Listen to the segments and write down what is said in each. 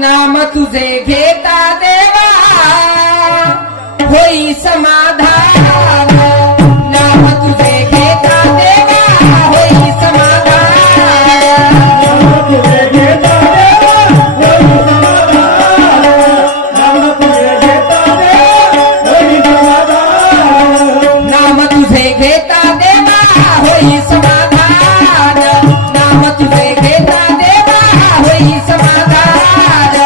नाम तुझे घेता देवा होई समाधान, नाम तुझे घेता देवा होई समाधान, नाम तुझे घेता देवा होई समाधान, नाम तुझे घेता देवा होई समाधान, नाम तुझे घेता देवा होई समाधान, नाम तुझे घेता देवा होई समाधान,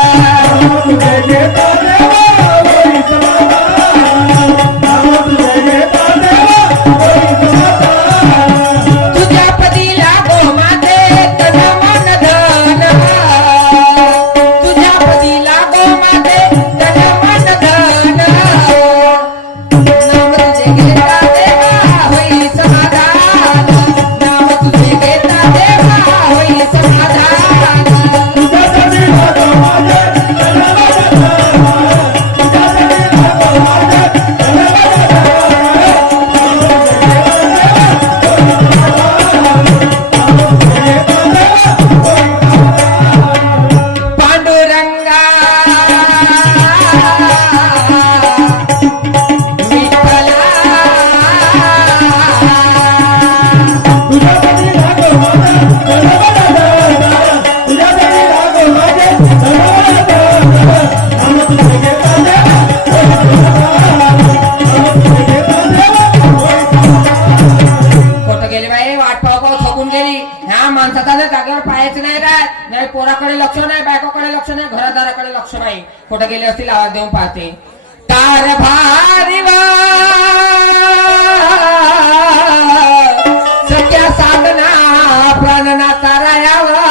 नाम तुझे घेता देवा होई समाधान, नाम तुझे घेता देवा होई समाधान, तुझ्या पदी लागो माझे तन मन धन, तुझ्या पदी लागो माझे तन मन धन, नाम तुझे घेता देवा होई समाधान, नाम तुझे घेता देवा होई समाधान, तुझ्यासाठी लागो माझे तन मन धन, तुझ्यासाठी लागो माझे तन मन पांडुरंगा विठ्ठला तुझ्यासाठी लागो माझे तन मन धन, तुझ्यासाठी लागो माझे तन मन धन, नाम तुझे घेता देवा होई समाधान, नाम तुझे घेता देवा होई समाधान. कुठं गेली बाई वाट पाव पाव थकून गेली ह्या माणसाचा ना जागेवर पाहायचं नाही राहत नाही, पोराकडे लक्ष नाही, बायकोकडे लक्ष नाही, घरादाराकडे लक्ष नाही, कुठं गेले असतील आवाज देऊन पाहते. तार भारीवा सत्या साधना प्राणना तारायावा,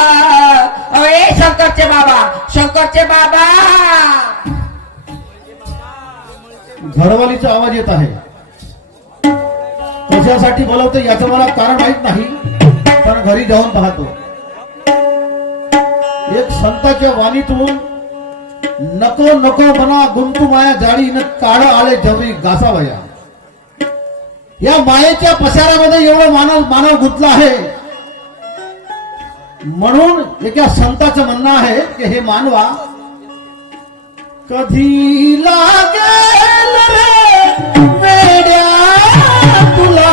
अरे शंकरचे बाबा, शंकरचे बाबा. घरवालीचा आवाज येत आहे. कशासाठी बोलवते याचं मला कारण माहित नाही, पण घरी जाऊन पाहतो. एक संताच्या वाणीतून नको नको मना गुंतू माया जाळी न काळ आले जवळी घासावया. या मायेच्या पसारामध्ये एवढं मानव गुंतला आहे, म्हणून एका संताचं म्हणणं आहे की हे मानवा, कधी लागेल रे वेड्या तुला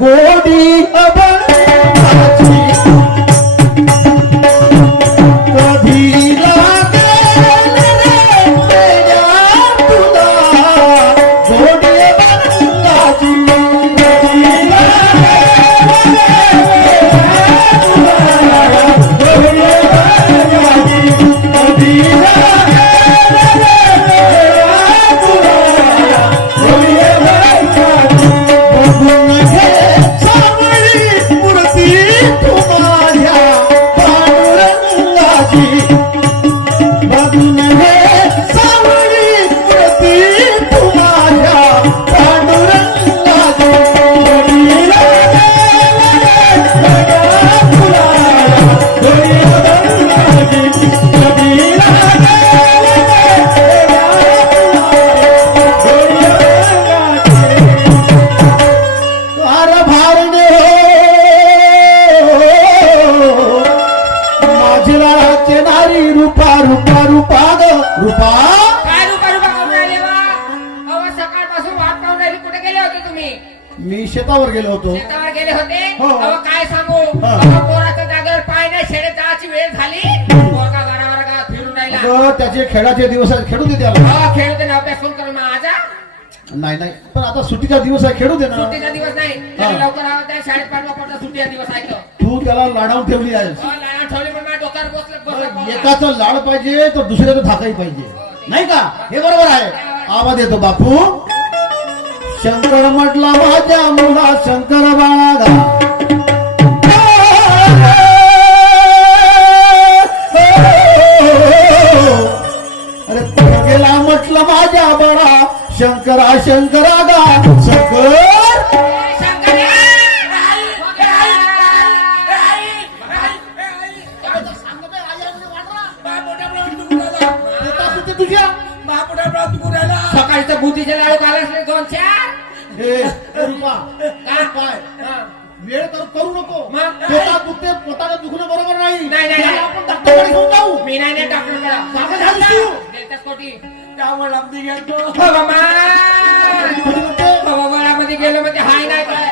गोडी अभंगाची, कधी लागेल रे वेड्या तुला गोडी अभंगाची, कधी लागेल रे तुला गोडी अभंगाची, कधी लागेल रे तुला गोडी अभंगाची. बघून घे सावळी मूर्ती तुम्हाऱ्या पांडुरंगाची, बघून घे सावळी मूर्ती तुम्हाऱ्या पांडुरंगाची, गोडी लागेल रे तुला गोडी अभंगाची, कधी लागेल रे गोडी अभंगाची. अरे भारणे हो माझी नारी रूपा रूपा रूपा ग रूपा. काय रुपा रुपा करून राहिले वा? अहो सकाळपासून वाट पाहून राहिली, कुठे गेले होते तुम्ही? मी शेतावर गेलो होतो. शेतावर गेले होते. हो. अहो काय सांगू, हा. अहो पोराच्या जागेवर पाय नाही, शेडे जायची वेळ झाली, पोरगा घरावर गावात फिरून राहिला. अगं, त्याचे खेळाचे दिवस आहेत, खेळू दे त्याला. हो खेळते ना, अभ्यास कोण करून माझा नाही नाही, पण आता सुट्टीचा दिवस आहे, खेळू दे ना. सुट्टीचा दिवस नाही, त्याला लवकर आवा, त्या शाळेत पाठवा पडता, सुट्टीचा दिवस आहे तो. तू त्याला लाडावून ठेवली आहेस. लहान ठेवले पण माझ्या डोक्यावर बसलं. एकाचं लाड पाहिजे तर दुसऱ्याचं धाकाही पाहिजे, नाही का? हे बरोबर आहे. आवाज येतो बापू. शंकर म्हटला माझ्या मुला शंकर बाळा गा, अरे तो गेला म्हटलं माझ्या बाळा शंकरा शंकरा गा शंकर. तुझ्या सकाळचं बुद्धीचे लाडू घालायच नाही 2-4. रूपा काय वेळ तर करू नको. मग? पोटात दुखते, पोटाला दुखणं बरोबर नाही. नाही, नाही, नाही. आपण डॉक्टरकडे घेऊन जाऊ मी नाही नाही डॉक्टर सांगा झालीस तू देतात कोटी त्यामुळे लांबी गेलो मध्ये गेलो म्हणजे हाय नाही काय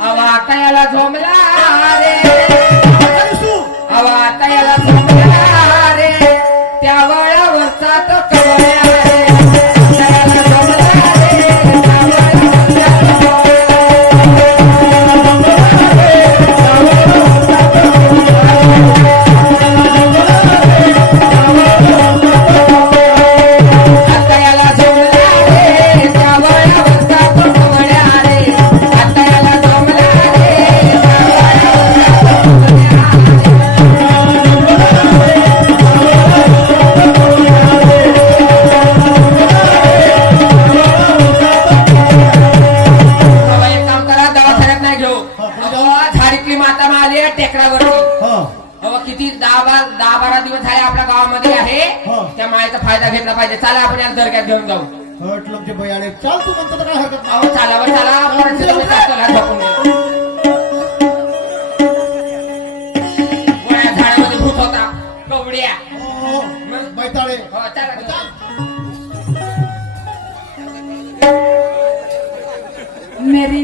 अवा आता याला झोमला रे अवा आता याला झोमला रे त्या वळावरचा तो कवळ्या रे आता याला झोमला रे त्या वळावरचा तो आता याला झोमला रे त्या वळावरचा तो कवळ्या रे आता याला झोमला रे त्या वळावरचा तो बाबा एक काम करा दवाखान्यात नाही घेऊ झाडीतली माता आली आहे टेकरावरती अहो किती 10-12 दिवस झाले आपल्या गावामध्ये आहे त्या मायेचा फायदा घेतला पाहिजे चला आपण याला दर्ग्यात घेऊन जाऊ हटलमचे बयाने चाल तू म्हणतो तर काय हरकत नाही अहो चला बरं चला परत झोपून गोळ्या झाडामध्ये भूत होता कवड्या बैताळे हो चला मेरी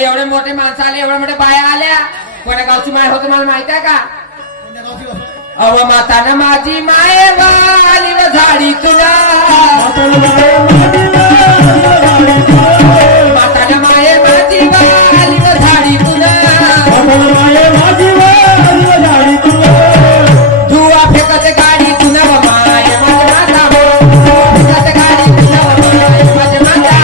एवढे मोठे माणसं आले एवढ्या मोठ्या बाया आल्या कोण्या गावची माय होती मला माहित आहे का अव मातानं माझी माय वाली व झाडी तुला मातानं माय माझी वाली व झाडी तुला धुवा फेकत गाडी तुला व माय माझ्या माता फेकत गाडी तुला व माय माझ्या माता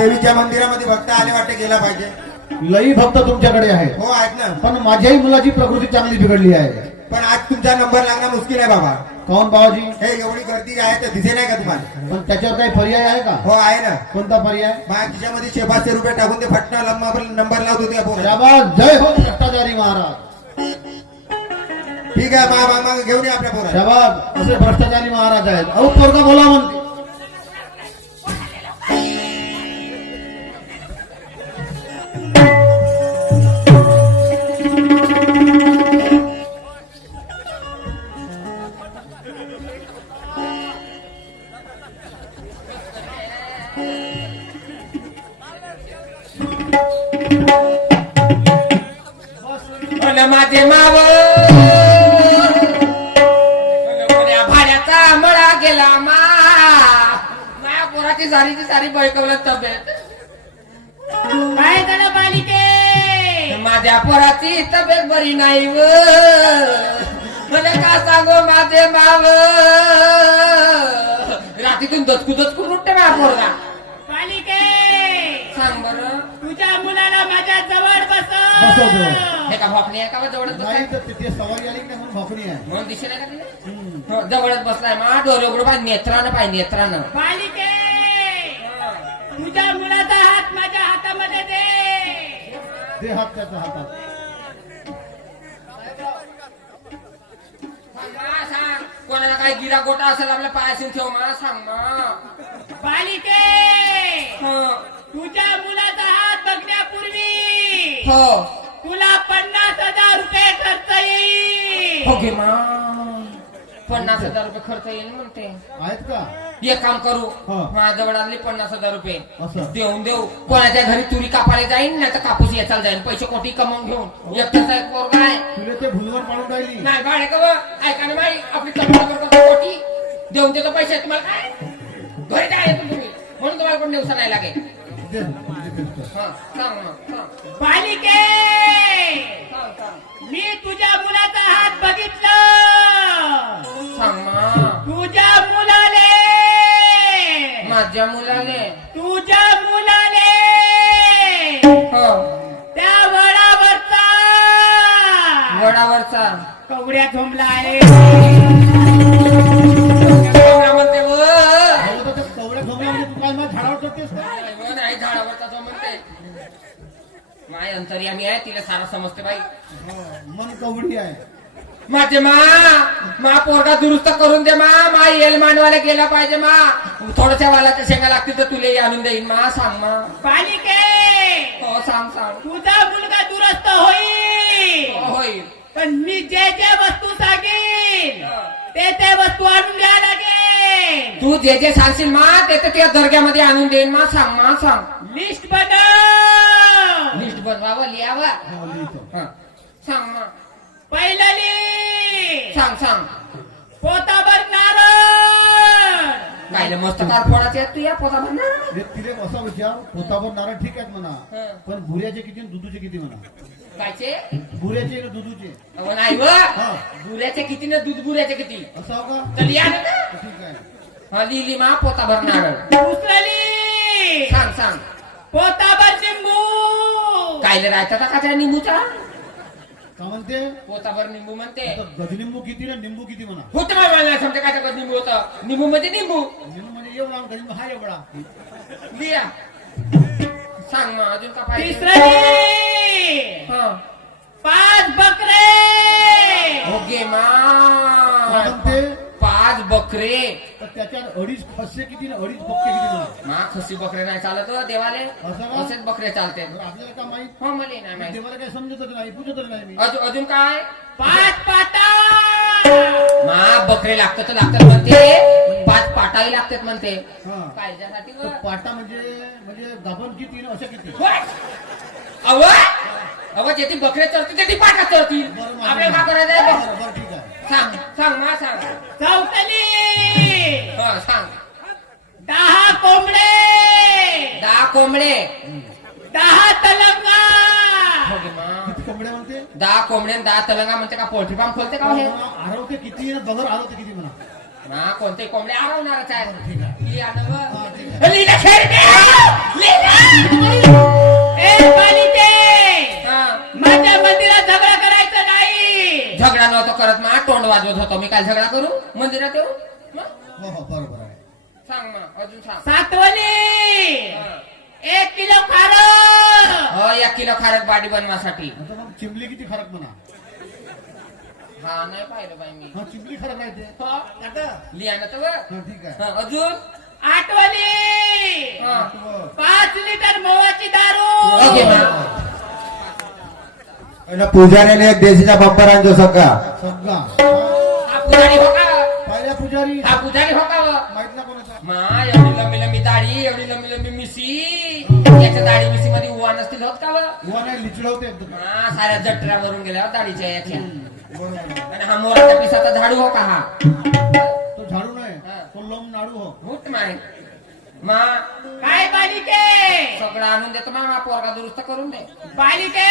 देवीच्या मंदिरामध्ये भक्त आले वाटते गेला पाहिजे. लई भक्त तुमच्याकडे आहेत, हो आहेत ना, पण माझ्याही मुलाची प्रकृती चांगली बिघडली आहे. पण आज तुमचा नंबर लागणं मुश्किल आहे बाबा. काऊन बाबाजी? हे एवढी गर्दी आहे तर दिसे नाही का तुम्हाला? पण त्याच्यावर काही पर्याय आहे का? हो आहे ना. कोणता पर्याय? माझ्या खिशामध्ये 500 रुपये टाकून ते फटना नंबर लावत होते आपण. शाबास, जय हो भ्रष्टाचारी महाराज. ठीक आहे, माग घेऊन या आपल्या पोरा. शाबास, असे भ्रष्टाचारी महाराज आहेत. अहो पोरगा बोला म्हणते. अन माझे माव भाड्याचा मळा गेला माझ्या पोराची सारी बैकवलं तब्येत. काय झालं बालिके? माझ्या पोराची तब्येत बरी नाही व मला का सांगू माझे माव रात्रीतून दचकून उठते माझ्या पोरगा. बालिके, सांग बरं, तुझ्या मुलाला माझ्या जवळ बसवतो. हे का भोकणी आहे का जवळच नाही बसलाय? तर तिथे सवारी आली की नाही म्हणून भोकणी आहे. म्हणून दिसे नाही का तिला? हो, जवळच बसलाय मा डोळे उघडू पाय नेत्रानं पाय नेत्रानं. बालिके, तुझ्या मुलाचा हात माझ्या हातामध्ये दे. दे हात त्याच्या हातात. मा सांग, कोणाला काही गिरा गोटा असेल आपल्या पायाशी ठेव मा सांग मा. बालिके, हो तुझ्या मुलाचा हात बघण्यापूर्वी हो तुला 50,000 रुपये खर्च येईल. हो घे मा, 50,000 रुपये खर्च येईल म्हणते. आहेत का? एक काम करू, हो. माझ्याजवळ आणले 50,000 रुपये असं? देऊन देऊ. कोणाच्या घरी तुरी कापायला जाईन नाही तर कापूस याचाला जाईन, पैसे कोटी कमवून घेऊन. एकटाचा एक पोरगा आहे. तुला ते भुलवर पाडून राहिली. नाही भाडे का व? ऐका ना बाई, आपली चपला कोटी देऊन देतो पैसे. तुम्हाला काय घरी काय येतो तुम्ही म्हणून तुम्हाला कोण दिवसा नाही लागेल. दे, दे, दे, दे. हा सांग मग सांग. बालिके, सांग सांग मी तुझ्या मुलाचा हात बघितला. सांग मा. तुझ्या मुलाले माझ्या मुलाने तुझ्या मुलाले हो त्या वडावरचा वडावरचा कवड्या झोंबला आहे. कवडा म्हणते व. अहो, तर ते कवड्या झोपल्या म्हणजे तू काय माझ्या झाडावर चढतेस का? नाही व, नाही झाडावरचा तो म्हणते. माय अंतर्यामी आहे, तिला सारा समजते बाई. मन कवडी आहे. माझे मा पोरगा दुरुस्त करून दे मा येल मांडवायला गेला पाहिजे मा. थोड्याशा वालाच्या शेंगा लागतील तर तुले आणून देईन मा. सांग मा. बालिके, हो सांग सांग. तुझा मुलगा दुरुस्त होईल, हो, होईल. पण मी जे वस्तू सांगेन ते वस्तू आणून द्या लागेल. तू जे सांगशील मा ते तर त्या दर्ग्यामध्ये आणून देईन मा. सांग मा सांग. लिस्ट बनव. लिस्ट बनवावं लिहावं. हो, लिहितो. हा सांग मा. पहिलं लिस्ट, सांग सांग. पोताभर नारळ. काय मस्त कार फोडाचे आहेत तू या पोताभर ना. हे तिले असा विचार, पोतावर नारळ ठीक आहेत म्हणा, हं. पण बुऱ्याचे किती आणि दुधूचे किती म्हणा. कायचे बुऱ्याचे आणि दुधूचे अहो नाही व. हा. बुऱ्याचे किती ना दूध बुऱ्याचे किती असं हो का? तर लिहा ना. ठीक आहे. हा लिहिली मा पोताभर नारळ. दुसरं लिस्ट, सांग सांग. पोताभर लिंबू. कायले राहता का त्या निंबूचा. का म्हणते? पोताभर निंबू म्हणते. आता गजनिंबू किती ना निंबू किती म्हणा. होतं मला समजा काय त्याच्यात निंबू होतं. निंबू मध्ये निंबू निंबू म्हणजे एवढा आणि गजनिंबू हा एवढा. लिहा. सांग मग अजून का पाहिजे. तिसरं लिस्ट, हा 5 बकरे. ओके का मा. म्हणते? 5 बकरे. तर त्याच्यात 2.5 खस्से किती ना 2.5 बक्के किती म्हणा. मा खसी बकरे नाही चालत हो देवाले. असं का? असेच बकरे चालते. तर आपल्याला का माहित? हो मला नाही माहिती. देवाला काही समजतच नाही, पूजतच नाही मी. अजून काय 5 पाटा. मा बकरे लागतात तर लागतात म्हणते. 5 पाटाही लागतात म्हणते. हा. कायद्यासाठी तर पाटा म्हणजे गाभण किती ना अशा किती. अव अव जेथे बकरे चरतील तेथे पाटा चरतील. बरं, माझं आपल्याला का नाही. करायचंय. बरं, बरं, ठीक आहे. सांग सांग मा सांग. चौथं लिस्ट, हा सांग. 10 कोंबडे. 10 कोंबडे. 10 तलंगा. हो गे मा. किती कोंबड्या म्हणते? 10 कोंबडे आणि 10 तलंगा म्हणते का पोल्ट्री फार्म खोलते का हो हे. आरवते किती ना बगर आरवते किती म्हणा. हा कोणते कोंबडे आरवणारच आहे ठीक आहे. ही आलं हा, बघ. ठीक आहे. लीला खेळते लीला. ए बालिके हा. माझ्या मंदिरात झगडा करायचा नाही. झगडा नव्हतो करत मा तोंड वाजवत होतो मी काय झगडा करू मंदिरात येऊ मग? हो हो बरोबर आहे. सांग मग अजून सांग. सातवली 1 किलो खारं. हो 1 किलो खारक बाडी बनवासाठी. आता मग चिमली किती फरक म्हणा. हा नाही पाहिलं बाई मी. हा चिमली फरक नाही ते. हो, आता लिहा ना तर हा ठीक आहे. अजून आठवली हा. 5 लिटर मोवाची दारू. ओके मा. અને પૂજારીને એક દેશીના બમ્પર આંજો સકા सगळा हा पुजारी हो का पहिल्या पुजारी हा पुजारी हो का व? माहित ना कोणाचा. मा एवढी लंबी लंबी दाढी एवढी लंबी लंबी मिशी याच्या दाढी मिशी मध्ये उवा नसतील होत का व? हुआ नाही लिचडवते एकदम. हा साऱ्या जटऱ्या भरून गेल्या हो दाढीच्या याच्या. बरोबर आहे. आणि हा मोराच्या पिसाचा झाडू हो का हा तो झाडू नाही हा. तो लोम नाडू हो. भूत माय मा काय बालिके सगळं आणून देतो मा पोरगा दुरुस्त करून दे. बालिके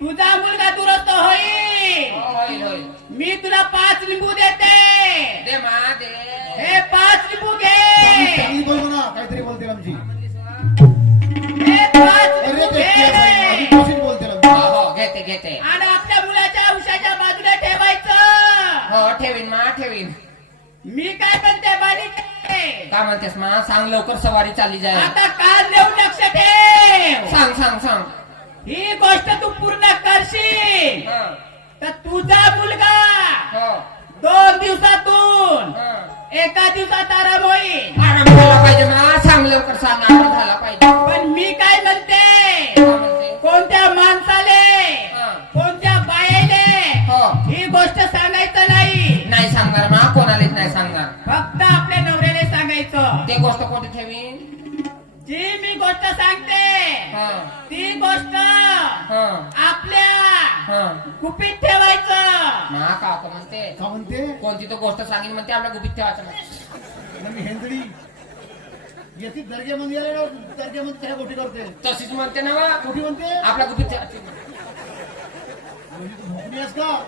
तुझा मुलगा दुरुस्त होईल. हो, होईल होईल मी तुला 5 लिंबू देते. दे मा दे. हे 5 लिंबू चांगली घे. चांगली बोल म्हणा काहीतरी बोलते आमची. हे 5 अरे लिंबू ते घे. आधी कशीच बोलते आमची. हो हो घेते घेते. आणि आपल्या मुलाच्या औषधाच्या बाजूला ठेवायचं. हो ठेवीन मा ठेवीन. मी काय म्हणते बालिके काय म्हणतेस मा सांग लवकर सवारी चालली जाय. आता कान देऊन लक्ष ठेव. सांग सांग सांग. ही गोष्ट तू पूर्ण करशील हा, तर तुझा मुलगा हो 2 दिवसातून हा. 1 दिवसात आराम होईल. आराम झाला पाहिजे मा सांग लवकर सांग आराम झाला पाहिजे. पण मी काय म्हणते काय म्हणते? कोणत्या माणसाले हा. कोणत्या बायेले हो ही गोष्ट सांगायचं नाही. नाही सांगणार मा कोणालाच नाही सांगणार. फक्त आपल्या नवऱ्याने सांगायचं. ते गोष्ट कोणती ठेवीन. जी मी गोष्ट सांगते हा ती गोष्ट हा आपल्या हा. गुपित ठेवायचं. मा का म्हणते का म्हणते कोणती तो गोष्ट सांगेन म्हणते आपल्या गुपित ठेवायचं नाही. आणि मी हेंदडी येते दर्ग्यामध्ये आले ना दर्ग्यामध्ये त्या गोष्टी करते. तशीच म्हणते ना वा. गोष्टी म्हणते आपल्या गुपित ठेवायची म्हणजे तू भोकडी आहेस का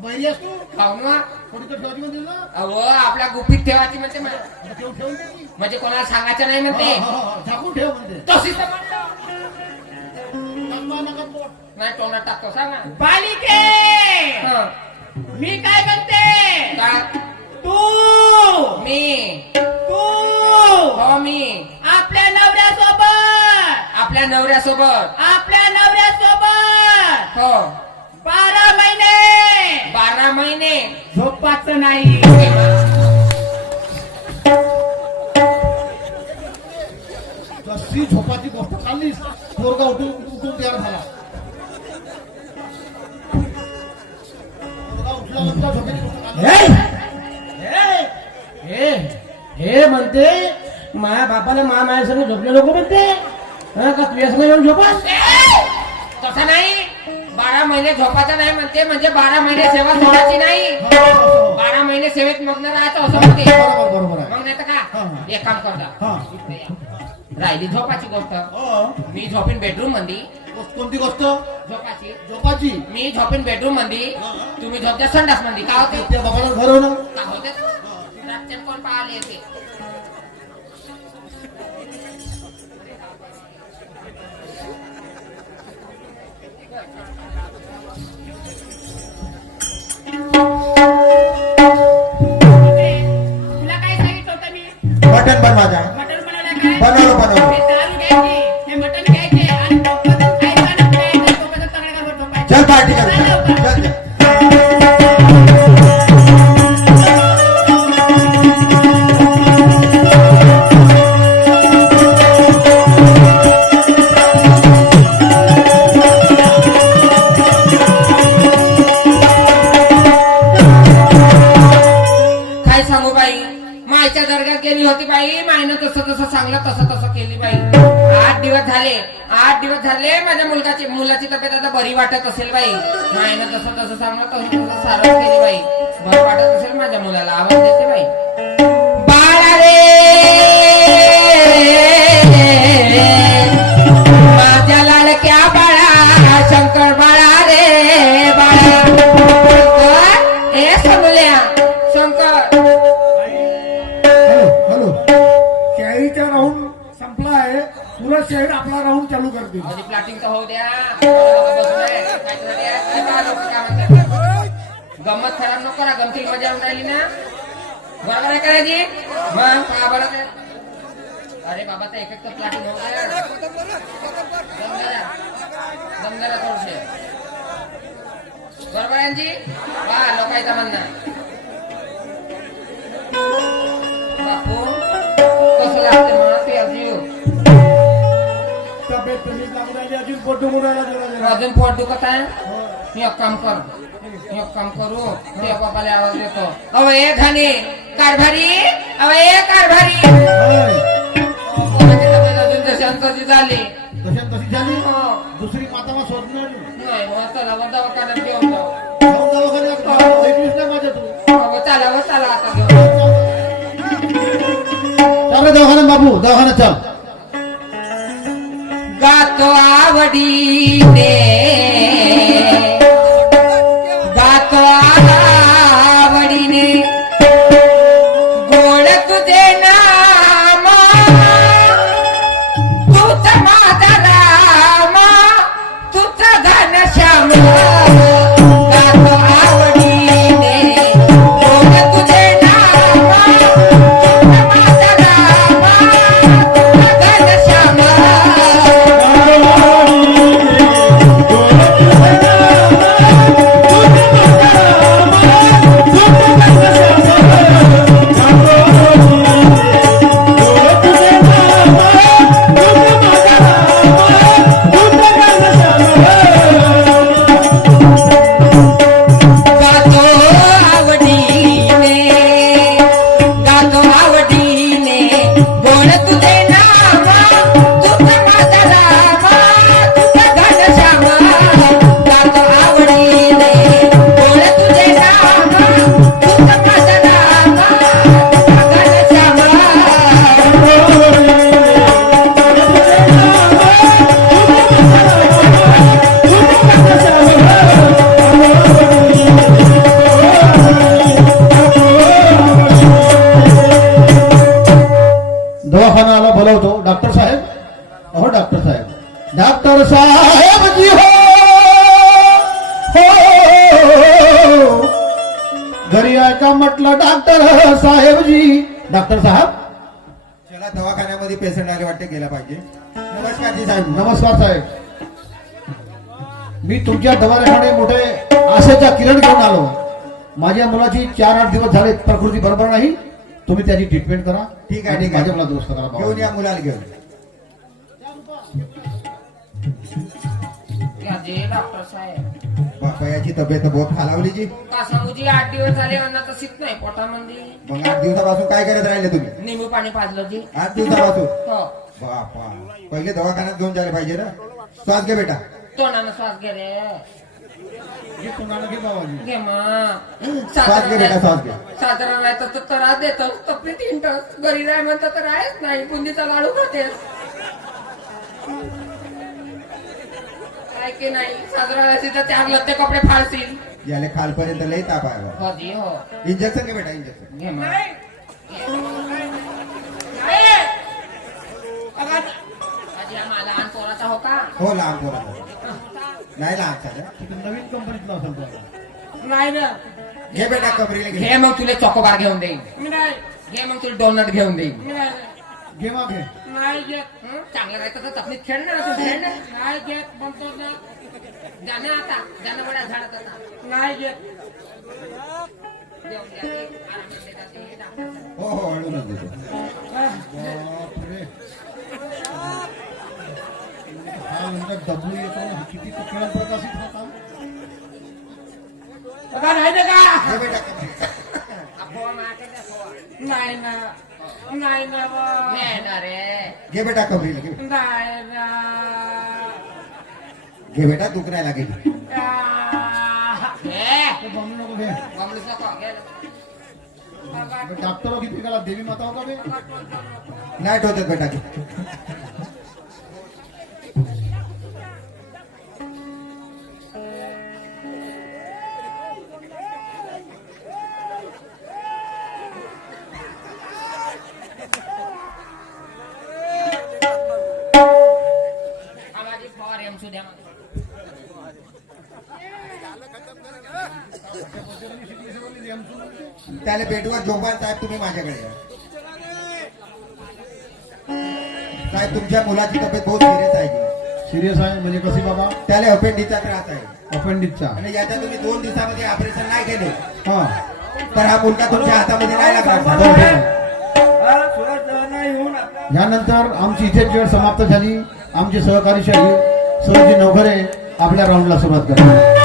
बहिरी आहेस तू खाऊन वा. कोणी तर ठेवायची म्हणते ना. अहो आपल्या गुपित ठेवायची म्हणते मा. आता ठेवून दे ती. म्हणजे कोणाला सांगायचं नाही म्हणते. हा, हा, हा. झाकून ठेव म्हणते. तशीच तर म्हणलं. नका नका पोट. नाही तोंडात टाकतो सांगा. बालिके हा. मी काय म्हणते काय तू मी तू हो मी आपल्या नवऱ्यासोबत आपल्या नवऱ्यासोबत आपल्या नवऱ्यासोबत हो 12 महिने 12 महिने झोपाचं नाही. जशी झोपाची गोष्ट खाल्लीस पोरगा उठून तयार झाला. पोरगा उठला म्हणता झोपेची गोष्ट खाल्ली. हे म्हणते माया बापाला माया संग झोपले लोक म्हणते हा, का तुझ्या संग येऊन झोपास. तसं नाही 12 महिने झोपायचं नाही म्हणते म्हणजे 12 महिने सेवा सोडायची नाही. हो, हो, हो. 12 महिने सेवेत मग्न राहायचं असं म्हणते. बरोबर बरोबर आहे. मग नाही तर हा, का हा. एक काम करता हा. इकडे या. राहिली झोपाची गोष्ट. हो. मी झोपीन बेडरूम मध्ये. कोणती गोष्ट झोपाची झोपाची मी झोपीन बेडरूम मध्ये. तुम्ही झोपत्या संडास मध्ये. का होते त्या बाबाला घर होणं. का होते रातच्या कोण पाहिले येते. तुला काय सांगितलं होतं मी मटन बनवायचा मटण बनवलं काय बनवलं. हे दारू घ्यायची हे मटण घ्यायचे आणि डोक्यात खायचं आणि प्यायचं. डोक्यात करण्यावर झोपायचं. चल पार्टी कर चल लवकर. चल चल. काय सांगू बाई मायच्या दर्ग्यात गेली होती बाई. मायनं तसं तसं सांगलं तसं तसं केली बाई. 8 दिवस झाले माझ्या मुलाची तब्येत आता बरी वाटत असेल बाई. मायनं तसं तसं सांगलं तसं तसं सारं केली बाई. बरं वाटत असेल माझ्या मुलाला. आवाज देते बाई. बाळा रे माझ्या लाडक्या बाळा शंकर बाळा रे बाळा. शंकर ए समल्या शंकर शहर आपला राऊंड चालू करतील. म्हणजे प्लॅटिंग तर होऊ द्या. बसून आहे. काय झालं आहे? काय बा लोकं काय म्हणतात? गंमत खराब नको करा. गमतीला मजा येऊन राहिली ना. बरोबर आहे का जी? मग पहा बरं ते. अरे बाबा ते एक प्लॅटिंग होऊ द्या. जमदारा थोडसे बरोबर आहे जी. वा लोकांचं म्हणणं बापू कसं लागते म्हणा ते अजीव. तब्येत तुम्ही लागून राहिली अजून पोट दुखून राहिला जरा जरा. अजून पोट दुखत आहे. हो. एक काम कर. एक काम करू ते बापाला आवाज देतो. अव ए घाणे कारभारी. अव ए कारभारी. होय. कोणाची तब्येत अजून जशांतशी झाली. तशी झाली हो. दुसरी मातावा शोधणार नाही हो, चला व दवाखान्यात घेऊन जाऊ. जाऊन दवाखान्यात ऐकलीस नाही माझ्या तू. हो, चला व चला आता घेऊन. चाल रे दवाखान्यात बाबू दवाखान्यात चाल. गातो आवडीने गातो आवडीने गोड तुझे नाम तूच माझा राम तूच घनश्याम. गातो आवडीने गोड तुझे नाम तूच माझा राम तूच घनश्याम. गातो आवडीने गातो आवडीने गोड तुझे नाम तूच माझा राम तूच घनश्याम. गातो आवडीने गोड तुझे नाम तूच माझा राम तूच घनश्याम. दवाखान्याला बोलवतो. डॉक्टर साहेब. हो डॉक्टर साहेब. डॉक्टर साहेब जी हो. घरी आहे का म्हटलं डॉक्टर साहेब जी. डॉक्टर साहेब. चला दवाखान्यामध्ये पेशंट आले वाटते गेला पाहिजे. नमस्कार जी साहेब. नमस्कार साहेब. मी तुमच्या दवाखान्याकडे मोठे आशेचा किरण घेऊन आलो. माझ्या मुलाची 4-8 दिवस झाले प्रकृती बरोबर नाही. तुम्ही त्याची ट्रीटमेंट करा. ठीक आहे, आणि ठीक आहे. माझ्या मुला दुरुस्त करा बाबा. घेऊन या मुलाला घेऊन. या जे डॉक्टर साहेब बापयाची तब्येत बहुत खालावली जी. का सांगू जी 8 दिवस झाले अन्न तर शित नाही पोटामध्ये. मग 8 दिवसापासून काय करत राहिले तुम्ही. निंबू पाणी पाजलं जी. 8 दिवसापासून हो बापा पहिले दवाखान्यात घेऊन जायला पाहिजे ना. श्वास घे बेटा. तोंडानं श्वास घे रे. घे तोंडाला घे बाबाजी. घे मग. श्वास घे बेटा श्वास घे. साधारण राहायचं तर त्रास देतो तपली 3 तास. घरी राह म्हणतं तर आहेच नाही. बुंदीचा लाडू खातेस काय की नाही. साधारण राहायची तर 4 लत्ते कपडे फाडतील. याले खालपर्यंत लई ताप आहे बा. हो जी हो. इंजेक्शन घे बेटा इंजेक्शन. घे मग. आजी हा लहान पोराचा हो का. हो लहान पोराचा. नाही लहान साधा. नवीन कंपनीतला असेल तो. नाही ना. घे बेटा कबरीला घे. घे मग तुला चॉकोबार घेऊन देईन. घे मग तुला डोनट घेऊन देईन. घे मग घे. हं? चांगलं राहायचं तर चपलीत खेळणार तू खेळ ना. नाही घेत म्हणतो ना. जाणं आता जाणं बड्या झाडात आता नाही घेत. देऊन द्या ते. आरामात देतात ते. डॉक्टर. हो हो हळूनच देतो. बापरे. हा म्हणजे डब्ल्यू येतो. किती कुठल्या प्रकाशित होता. बघा नाही ना का. घे बेटा कबरीला. अफवा मागे द्या, अफवा. नाही ना. नाही ना बा. नाही ना रे. घे बेटा कबरीला घे. नाही ना. घे बेटा दुख नाही लागेल. घे. तो बनू नको घे. बमलूच नको. घे. डॉक्टर हो किती गेला. देवी माता हो का बे. नाही ठेवतात बेटा घे. त्याला बेडवर झोपाल साहेब, तुम्ही माझ्याकडे या. साहेब तुमच्या मुलाची तब्येत बहुत सिरियस आहे. सिरियस आहे म्हणजे कशी बाबा? त्याला अपेंडिसचा त्रास आहे अपेंडिक्सचा. आणि याच्या तुम्ही 2 दिवसामध्ये ऑपरेशन नाही केले हा तर हा मुलगा तुमच्या हातामध्ये नाही लागणार बरं, साहेब. ठीक आहे. यानंतर आमची इथेच वेळ समाप्त झाली. आमचे सहकारी शहीद सहजी नवघरे आपल्या राऊंडला सुरुवात करतात.